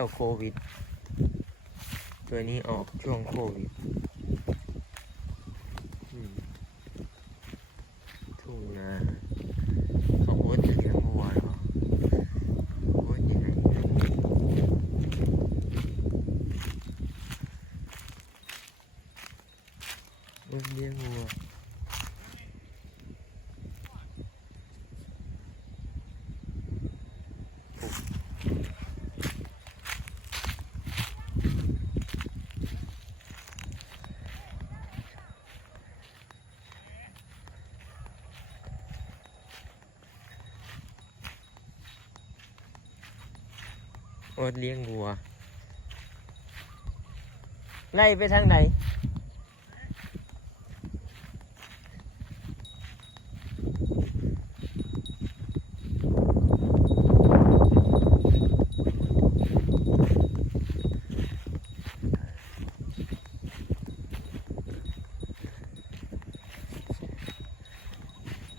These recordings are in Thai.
จ้าโควิด ตัวนี้ออกช่วงโควิดอืมทุ่งนาเขาโอ๊ตเลี้ยงวัวเหรอโอ๊ตยังไงโอ๊ตเลี้ยงวัว โอ๊ตเลี้ยงวัว ไล่ไปทางไหน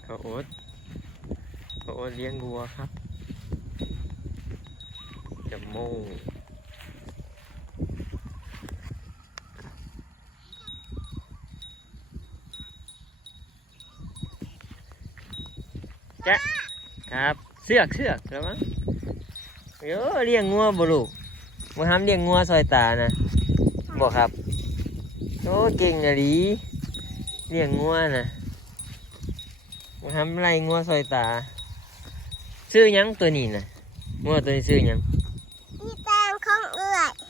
เขาโอ๊ตเขาโอ๊ตเลี้ยงวัวครับ จะโม่จ๊ะครับ เสือกเสือกแล้วมั้งเดี๋ยวเลี้ยงงัวบ่ลูกมาทำเลี้ยงงัวซอยตานะบอกครับโอ้เก่งอะดีเลี้ยงงัวนะมาทำไรงัวซอยตา ซื้อยังตัวนี้นะงัวตัวนี้ซื้อยังพี่แตง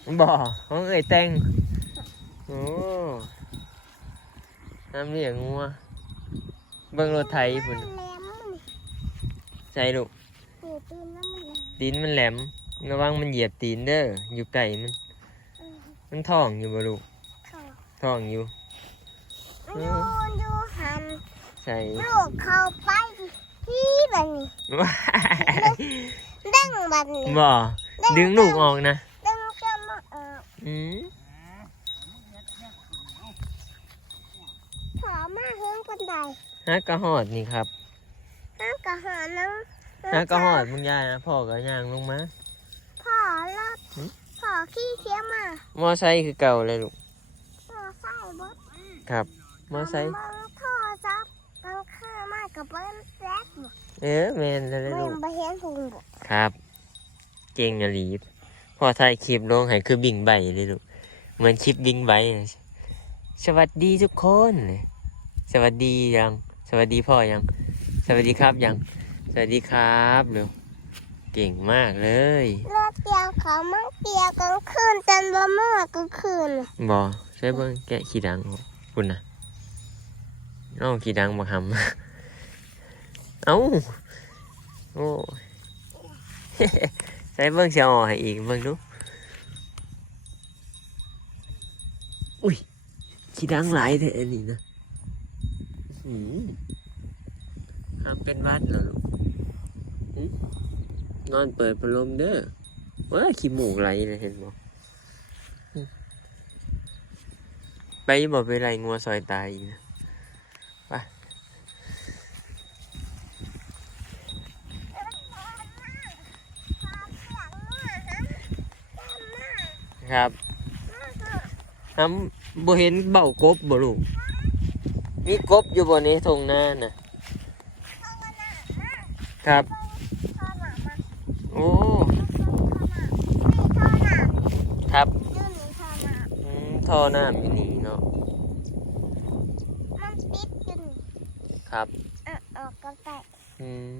อื้อยบ่ของเอ่ยแต่งโอ้น้ำเลี้ยงงัวเบิ่งรถไถพุ่นมันแหลมมันใช่ลูกนี่ตีนน้ำมันแหลมตีนมันแหลมระวังมันเหยียบตีนเด้ออยู่ไก่มันเออมันท้องอยู่บ่ลูกเขาท้องอยู่ดูดูหันใส่ลูกเข้าไปที่บันนี้ว้ายดึงบันนี้บ่ดึงลูกออกนะดึงจะมา ออกอืมถอมาเฮืองกันไดฮักกระหอดนี่ครับห้ามกะหานังฮักกระหอดมึงยายนะพ่อก็ย่างลงมา พ่อรถหึพ่อขี้เคี้ยวมามอไซค์คือเก่าเลยลูกพ่อใส่บดครับ มอไซค์เบิ่งท่อซับกังข้ามากกับเบิ้ลแซ่บบ่เออแม่นแล้วเบิ้ลูลกไปเห็นพุงบ่ครับ เก่งอะลีฟ พอถ่ายคลิปลงให้คือบิงใบเลยลูกเหมือนคลิปบิงใบน่ะสวัสดีทุกคนเลยสวัสดียัง สวัสดีพ่อยัง สวัสดีครับยัง สวัสดีครับเร็วเก่งมากเลยรถเกี่ยวเขามันเกี่ยวกลางคืนจนบ่เมื่อกลางคืนบอใช่เบิ้งแกะขี้ดังออกคุณนะน้องขี้ดังมาทำเอ้าโอ้ ใช้เบิ้งเสียวออกให้อีกเบิ้งดูอุ้ยขี้ดังหลายแท้อันนี้นะอื้อหือทำเป็นวัดเหรอลูกหือนอนเปิดพัดลมเด้อว้าขี้หมูกไหลเลยเห็นบ่อื้อไปบอกไปไรงัวซอยตายอีกนะไป ครับทำบ่เห็นเบ้ากบบ่ลูกมีกบอยู่บนนี้ทงหน้าน่ะ ครับ โอ้ครับอืมท่อน้ำอยู่นี่เนาะมันปิดอยู่นี่ครับอะออกก็ได้อืม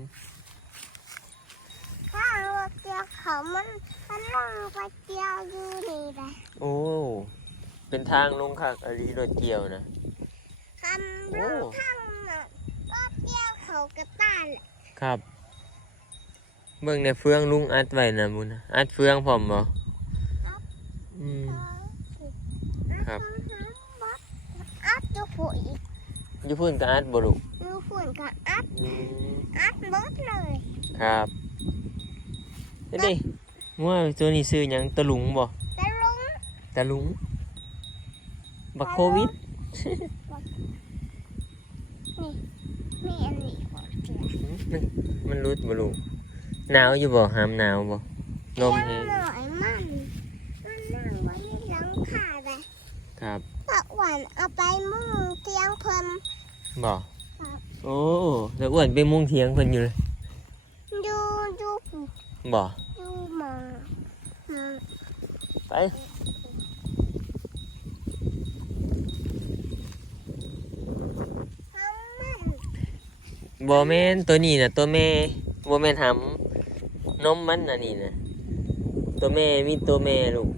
ถ้ารถเกี่ยวเขา มันมันลงไปเกี่ยวอยู่นี่แหละโอ้ เป็นทางลงคักอรีรถเกี่ยวนะ คำลงทางน่ะรถเกี่ยวเขากระต้านแหละครับ เบิ่งในเฟืองลุงอัดไว้นะบุญนะอัดเฟืองพร้อมบ่อืม ครับ อัดอยู่ฝุ่นอยู่พุ่นก็อัดบ่ลูกอยู่ฝุ่นก็อัดอืมอัดเบิดเลย ครับนี่ดิ งัวตัวนี้ซื้ออยังตะลุงบ่ตะลุงตะลุงบักโควิดนี่นี่อันนี้มันรุดบ่ลูกหนาวอยู่บ่ห้ามหนาวบ่ลมเฮหน่อยมันมันนั่งไว้ในหลังคาไปครับตะวันเอาไปมุ่งเทียงเพิ่นบ่โอ้แล้วอ้วนไปมุ่งเทียงเพิ่นอยู่เลยดูดูบ่ ไปบอแมนตัวนี้น่ะตัวแม่บอแมนหำนมมันน่ะนี่น่ะตัวแม่มีตัวแม่ลูก